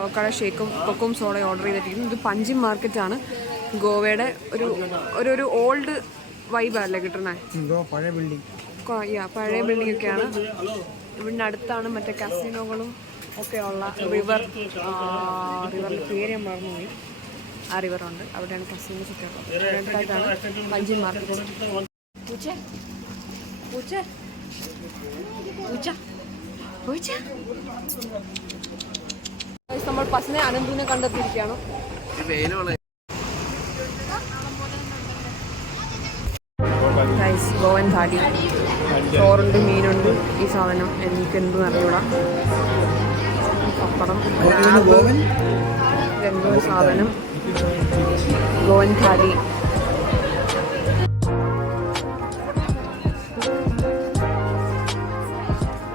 Avocado ഷേക്കും കൊക്കും സോഡയും order ചെയ്തിട്ടിരിക്കുന്നു. ഇത് പഞ്ചിം മാർക്കറ്റാണ്. ഗോവയുടെ ഒരു ഓൾഡ് വൈബല്ലേ കിട്ടുന്നത്. പഴയ ബിൽഡിംഗ് ഒക്കെയാണ്. ഇവിടുന്ന് അടുത്താണ് മറ്റേ കസിനോകളും ഒക്കെ ഉള്ള റിവറിൻ്റെ പേര് ഞാൻ മറന്നുപോയി. ആ റിവറുണ്ട്, അവിടെയാണ് കസിനോസ് ഒക്കെ ഉള്ളത്. അടുത്തായിട്ടാണ് പഞ്ചിം മാർക്കറ്റ്. നമ്മൾ പസിനെ അനന്തുവിനെ കണ്ടെത്തിയിരിക്കുകയാണ്. ഗോവൻ താലി, ചോറുണ്ട്, മീനുണ്ട്. ഈ സാധനം എനിക്ക് എന്തും അറിയൂടാ. പപ്പടം, എന്തോ സാധനം. ഗോവൻ താലി.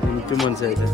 എനിക്കും മനസ്സിലായില്ല.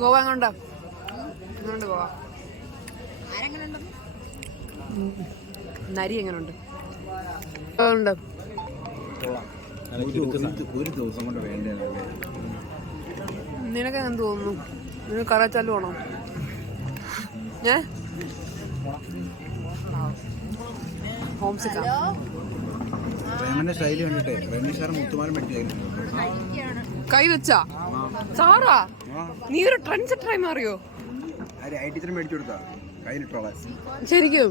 ഗോവ എങ്ങനെയുണ്ട്? ഗോവ നരി എങ്ങനെയുണ്ട്? നിനക്ക് എങ്ങനെ തോന്നുന്നു? നിനക്ക് കറാച്ചാലും ആണോ? ഹോംസിക്കാ കൈ വെച്ചാ സാറാ? നീ ഒരു ട്രെൻഡ് സെറ്ററായി മാറിയോ? ശരിക്കും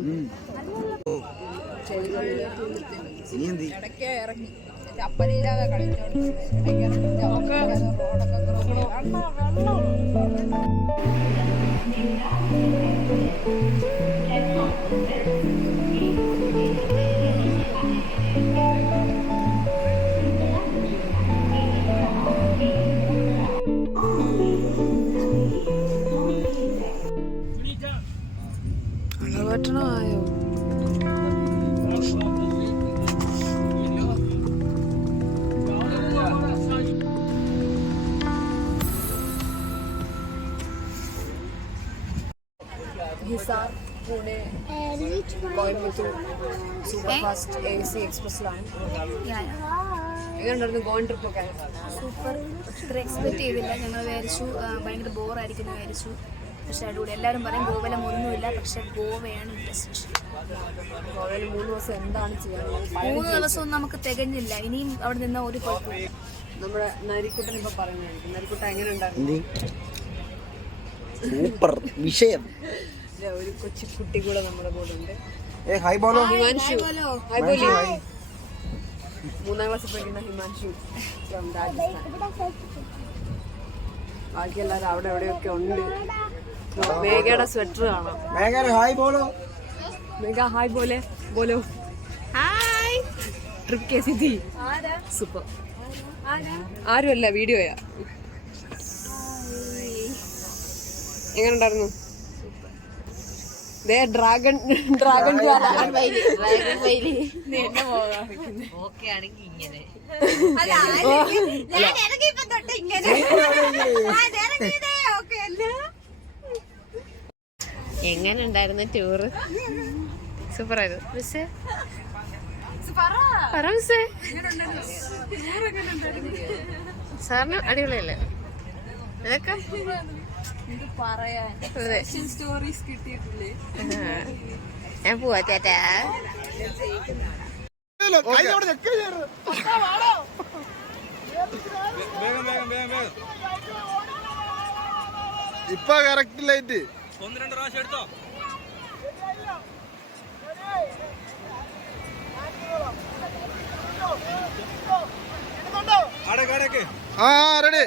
അളവറ്റണമായോ? Hisar Pune Coimbatore superfast AC express line. എങ്ങനെയുണ്ടായിരുന്നു ഗോവൻ ട്രിപ്പൊക്കെ? സൂപ്പർ. ഇത്ര എക്സ്പെക്ട് ചെയ്തില്ല. ഞങ്ങൾ വിചാരിച്ചു ഭയങ്കര ബോറായിരിക്കും വിചാരിച്ചു. പക്ഷെ അടിപൊളി. എല്ലാവരും പറയും ഗോവയിലും ഒന്നുമില്ല, പക്ഷെ ഗോവയാണ് ബെസ്റ്റ്. ഗോവയിൽ 3 ദിവസം എന്താണ് ചെയ്യാനുള്ളത്? 3 ദിവസവും നമുക്ക് തികഞ്ഞില്ല. ഇനിയും അവിടെ നിന്ന് ഒരു കുഴപ്പമില്ല. നമ്മുടെ നരിക്കുട്ടൻ ഇപ്പൊ പറയുന്നതായിരിക്കും. നരിക്കുട്ട എങ്ങനെ ഉണ്ടായിരുന്നു? സൂപ്പർ വിഷയം. ഒരു കൊച്ചു കുട്ടി കൂടെ നമ്മുടെ കൂടെ ഉണ്ട്. हाय बोलो ഹിമാൻഷു ഹായ് ബോലി. 3ാം ക്ലാസ്സിൽ പഠിക്കുന്ന ഹിമാൻഷു from രാജസ്ഥാൻ. ബാക്കി എല്ലാവരും അവിടെ എവിടെയൊക്കെ ഉണ്ട്. മേഘയുടെ സ്വെറ്റർ കാണാം. हाय बोलो മേഘ ഹായ് ബോലെ ബോലോ. ഹായ്. ട്രിപ്പ് കേസി തീ സൂപ്പർ. ആരുമല്ല വീഡിയോയാ. എങ്ങനെ ഉണ്ടായിരുന്നു? ഡ്രാഗൺ ജ്വാല. എങ്ങനെ ഉണ്ടായിരുന്നു ടൂറ്? സൂപ്പർ ആയിരുന്നു മിസ്സേ. പറ മിസ്സേ. സാറിന് അടിപൊളിയല്ലേ ഇതൊക്കെ? ഞാൻ പോവാ ചേട്ടാ. ഇപ്പൊ കറക്റ്റ് ലൈറ്റ് 1-2 പ്രാവശ്യം എടുത്തോ. ആ റെഡി.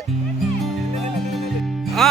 ആ